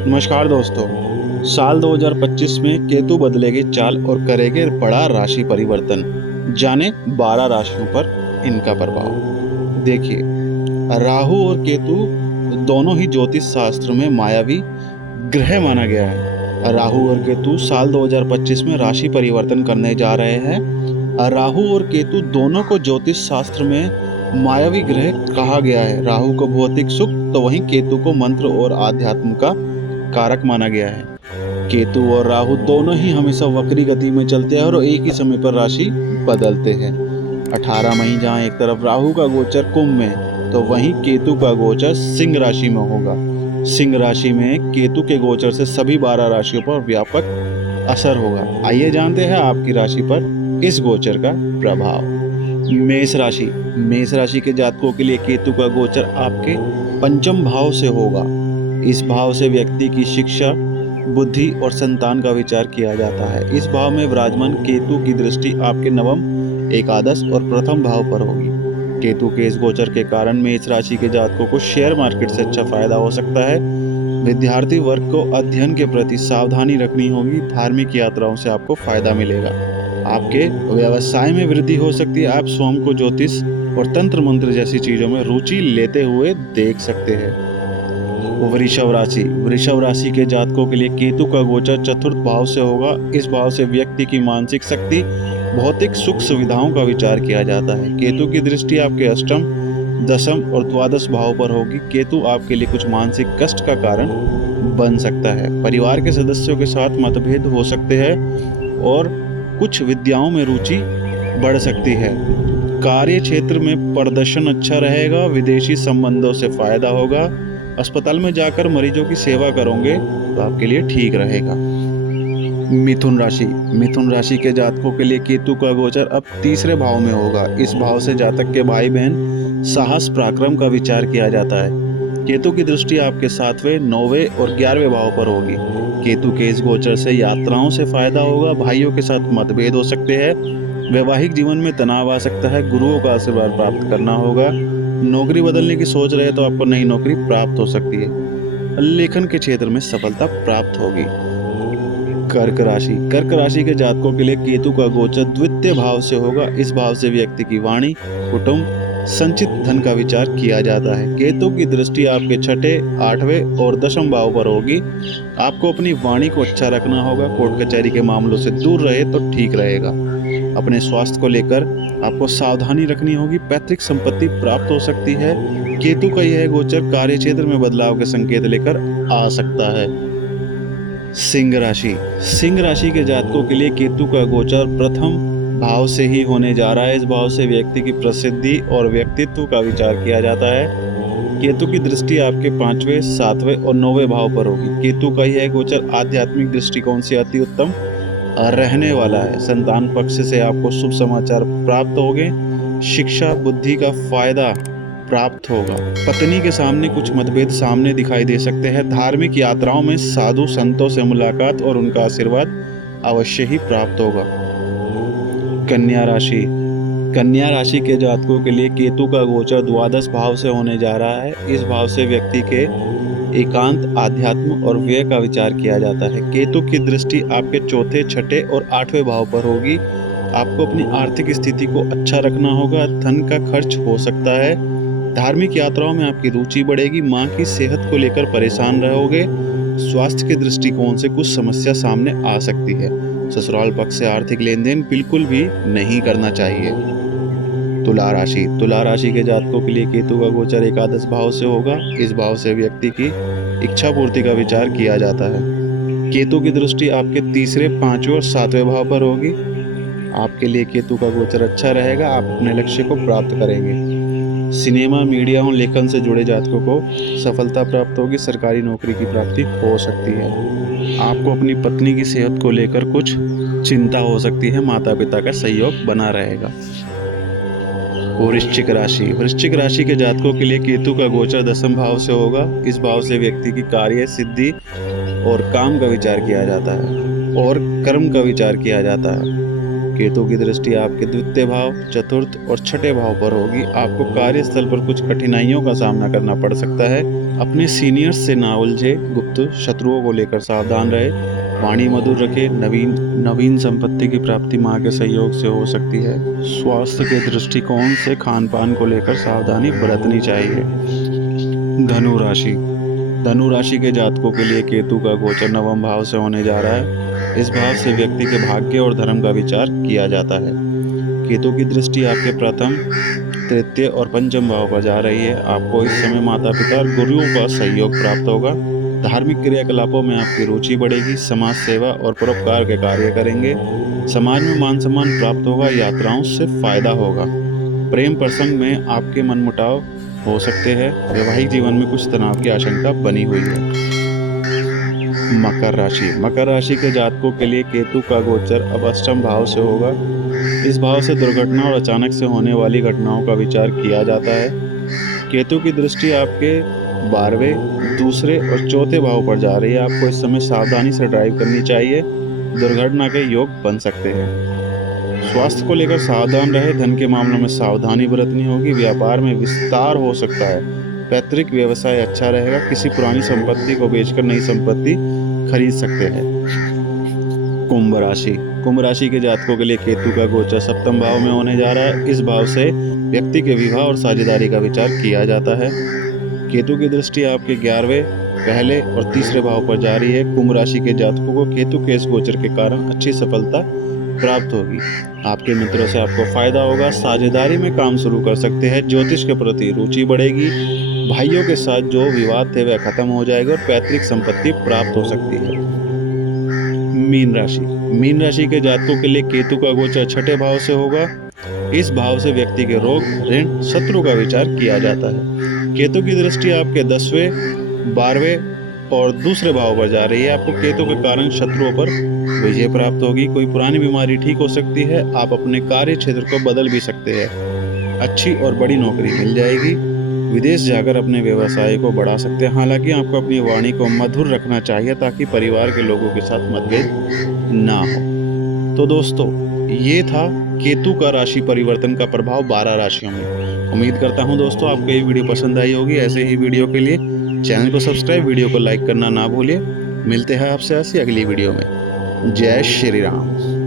नमस्कार दोस्तों। साल 2025 में केतु बदलेगी चाल और करेंगे बड़ा राशि परिवर्तन। जाने 12 राशियों पर इनका प्रभाव। देखिए, राहु और केतु दोनों ही ज्योतिष शास्त्र में मायावी ग्रह माना गया है। राहु और केतु साल 2025 में राशि परिवर्तन करने जा रहे हैं। राहु और केतु दोनों को ज्योतिष शास्त्र में मायावी ग्रह कहा गया है। राहु को भौतिक सुख तो वहीं केतु को मंत्र और आध्यात्म का कारक माना गया है। केतु और राहु दोनों ही हमेशा वक्री गति में चलते हैं और एक ही समय पर राशि बदलते हैं। 18 मई जहाँ एक तरफ राहु का गोचर कुंभ में तो वहीं केतु का गोचर सिंह राशि में होगा। सिंह राशि में केतु के गोचर से सभी 12 राशियों पर व्यापक असर होगा। आइए जानते हैं आपकी राशि पर इस गोचर का प्रभाव। मेष राशि। मेष राशि के जातकों के लिए केतु का गोचर आपके पंचम भाव से होगा। इस भाव से व्यक्ति की शिक्षा, बुद्धि और संतान का विचार किया जाता है। इस भाव में विराजमान केतु की दृष्टि आपके नवम, एकादश और प्रथम भाव पर होगी। केतु के इस गोचर के कारण मेष राशि के जातकों को शेयर मार्केट से अच्छा फायदा हो सकता है। विद्यार्थी वर्ग को अध्ययन के प्रति सावधानी रखनी होगी। धार्मिक यात्राओं से आपको फायदा मिलेगा। आपके व्यवसाय में वृद्धि हो सकती है। आप स्वयं को ज्योतिष और तंत्र मंत्र जैसी चीजों में रुचि लेते हुए देख सकते हैं। वृषभ राशि। वृषभ राशि के जातकों के लिए केतु का गोचर चतुर्थ भाव से होगा। इस भाव से व्यक्ति की मानसिक शक्ति, भौतिक सुख सुविधाओं का विचार किया जाता है। केतु की दृष्टि आपके अष्टम, दसम और द्वादश भाव पर होगी। केतु आपके लिए कुछ मानसिक कष्ट का कारण बन सकता है। परिवार के सदस्यों के साथ मतभेद हो सकते हैं और कुछ विद्याओं में रुचि बढ़ सकती है। कार्य क्षेत्र में प्रदर्शन अच्छा रहेगा। विदेशी संबंधों से फायदा होगा। अस्पताल में जाकर मरीजों की सेवा करोगे तो आपके लिए ठीक रहेगा। मिथुन राशि। मिथुन राशि के जातकों के लिए केतु का गोचर अब तीसरे भाव में होगा। इस भाव से जातक के भाई बहन, साहस, पराक्रम का विचार किया जाता है। केतु की दृष्टि आपके 7वें, 9वें और 11वें भाव पर होगी। केतु के इस गोचर से यात्राओं से फायदा होगा। भाइयों के साथ मतभेद हो सकते हैं। वैवाहिक जीवन में तनाव आ सकता है। गुरुओं का आशीर्वाद प्राप्त करना होगा। नौकरी बदलने की सोच रहे तो आपको नई नौकरी प्राप्त हो सकती है। लेखन के क्षेत्र में सफलता प्राप्त होगी। कर्क राशि। कर्क राशि के जातकों के लिए केतु का गोचर द्वितीय भाव से होगा। इस भाव से व्यक्ति की वाणी, कुटुंब, संचित धन का विचार किया जाता है। केतु की दृष्टि आपके 6ठे, 8वें और 10वें भाव पर होगी। आपको अपनी वाणी को अच्छा रखना होगा। कोर्ट कचहरी के मामलों से दूर रहे तो ठीक रहेगा। अपने स्वास्थ्य को लेकर आपको सावधानी रखनी होगी। पैतृक संपत्ति प्राप्त हो सकती है। केतु का यह गोचर कार्य क्षेत्र में बदलाव के संकेत लेकर आ सकता है। सिंह राशि। सिंह राशि के जातकों के लिए केतु का गोचर प्रथम भाव से ही होने जा रहा है। इस भाव से व्यक्ति की प्रसिद्धि और व्यक्तित्व का विचार किया जाता है। केतु की दृष्टि आपके 5वें, 7वें और 9वें भाव पर होगी। केतु का यह गोचर आध्यात्मिक दृष्टिकोण से अति उत्तम रहने वाला है। संतान पक्ष से आपको शुभ समाचार प्राप्त होंगे। शिक्षा, बुद्धि का फायदा प्राप्त होगा। पत्नी के सामने कुछ मतभेद सामने दिखाई दे सकते हैं। धार्मिक यात्राओं में साधु संतों से मुलाकात और उनका आशीर्वाद अवश्य ही प्राप्त होगा। कन्या राशि। कन्या राशि के जातकों के लिए केतु का गोचर द्वादश भाव से होने जा रहा है। इस भाव से व्यक्ति के एकांत, आध्यात्म और व्यय का विचार किया जाता है। केतु की दृष्टि आपके 4थे, 6ठे और 8वें भाव पर होगी। आपको अपनी आर्थिक स्थिति को अच्छा रखना होगा। धन का खर्च हो सकता है। धार्मिक यात्राओं में आपकी रुचि बढ़ेगी। मां की सेहत को लेकर परेशान रहोगे। स्वास्थ्य के दृष्टिकोण से कुछ समस्या सामने आ सकती है। ससुराल पक्ष से आर्थिक लेन देन बिल्कुल भी नहीं करना चाहिए। तुला राशि। तुला राशि के जातकों के लिए केतु का गोचर एकादश भाव से होगा। इस भाव से व्यक्ति की इच्छा पूर्ति का विचार किया जाता है। केतु की दृष्टि आपके 3रे, 5वें और 7वें भाव पर होगी। आपके लिए केतु का गोचर अच्छा रहेगा। आप अपने लक्ष्य को प्राप्त करेंगे। सिनेमा, मीडिया और लेखन से जुड़े जातकों को सफलता प्राप्त होगी। सरकारी नौकरी की प्राप्ति हो सकती है। आपको अपनी पत्नी की सेहत को लेकर कुछ चिंता हो सकती है। माता पिता का सहयोग बना रहेगा। वृश्चिक राशि। वृश्चिक राशि के जातकों के लिए केतु का गोचर 10वें भाव से होगा। इस भाव से व्यक्ति की कार्य सिद्धि और काम का विचार किया जाता है और कर्म का विचार किया जाता है। केतु की दृष्टि आपके द्वितीय भाव, चतुर्थ और छठे भाव पर होगी। आपको कार्यस्थल पर कुछ कठिनाइयों का सामना करना पड़ सकता है। अपने सीनियर्स से ना उलझे, गुप्त शत्रुओं को लेकर सावधान रहे, वाणी मधुर रखे। नवीन संपत्ति की प्राप्ति माँ के सहयोग से हो सकती है। स्वास्थ्य के दृष्टिकोण से खान पान को लेकर सावधानी बरतनी चाहिए। धनु राशि। धनु राशि के जातकों के लिए केतु का गोचर नवम भाव से होने जा रहा है। इस भाव से व्यक्ति के भाग्य और धर्म का विचार किया जाता है। केतु की दृष्टि आपके प्रथम, तृतीय और पंचम भाव पर जा रही है। आपको इस समय माता पिता और गुरुओं का सहयोग प्राप्त होगा। धार्मिक क्रियाकलापों में आपकी रुचि बढ़ेगी। समाज सेवा और परोपकार के कार्य करेंगे। समाज में मान सम्मान प्राप्त होगा। यात्राओं से फायदा होगा। प्रेम प्रसंग में आपके मनमुटाव हो सकते हैं। वैवाहिक जीवन में कुछ तनाव की आशंका बनी हुई है। मकर राशि। मकर राशि के जातकों के लिए केतु का गोचर अब अष्टम भाव से होगा। इस भाव से दुर्घटना और अचानक से होने वाली घटनाओं का विचार किया जाता है। केतु की दृष्टि आपके 12वें, दूसरे और चौथे भाव पर जा रही है। आपको इस समय सावधानी से ड्राइव करनी चाहिए। दुर्घटना के योग बन सकते हैं। स्वास्थ्य को लेकर सावधान रहे। धन के मामलों में सावधानी बरतनी होगी। व्यापार में विस्तार हो सकता है। पैतृक व्यवसाय अच्छा रहेगा। किसी पुरानी संपत्ति को बेचकर नई संपत्ति खरीद सकते हैं। कुंभ राशि। कुंभ राशि के जातकों के लिए केतु का गोचर सप्तम भाव में होने जा रहा है। इस भाव से व्यक्ति के विवाह और साझेदारी का विचार किया जाता है। केतु की दृष्टि आपके 11वें, पहले और तीसरे भाव पर जा रही है। कुंभ राशि के जातकों को केतु के इस गोचर के कारण अच्छी सफलता प्राप्त होगी। आपके मित्रों से आपको फायदा होगा। साझेदारी में काम शुरू कर सकते हैं। ज्योतिष के प्रति रुचि बढ़ेगी। भाइयों के साथ जो विवाद थे वह खत्म हो जाएगा और पैतृक संपत्ति प्राप्त हो सकती है। मीन राशि। मीन राशि के जातकों के लिए केतु का गोचर छठे भाव से होगा। इस भाव से व्यक्ति के रोग, ऋण, शत्रु का विचार किया जाता है। केतु की दृष्टि आपके 10वें, 12वें और दूसरे भाव पर जा रही है। आपको केतु के कारण शत्रुओं पर विजय प्राप्त होगी। कोई पुरानी बीमारी ठीक हो सकती है। आप अपने कार्य क्षेत्र को बदल भी सकते हैं। अच्छी और बड़ी नौकरी मिल जाएगी। विदेश जाकर अपने व्यवसाय को बढ़ा सकते हैं। हालांकि आपको अपनी वाणी को मधुर रखना चाहिए ताकि परिवार के लोगों के साथ मतभेद ना हो। तो दोस्तों, ये था केतु का राशि परिवर्तन का प्रभाव 12 राशियों में। उम्मीद करता हूँ दोस्तों आपको ये वीडियो पसंद आई होगी। ऐसे ही वीडियो के लिए चैनल को सब्सक्राइब, वीडियो को लाइक करना ना भूलिए। मिलते हैं आपसे ऐसी अगली वीडियो में। जय श्री राम।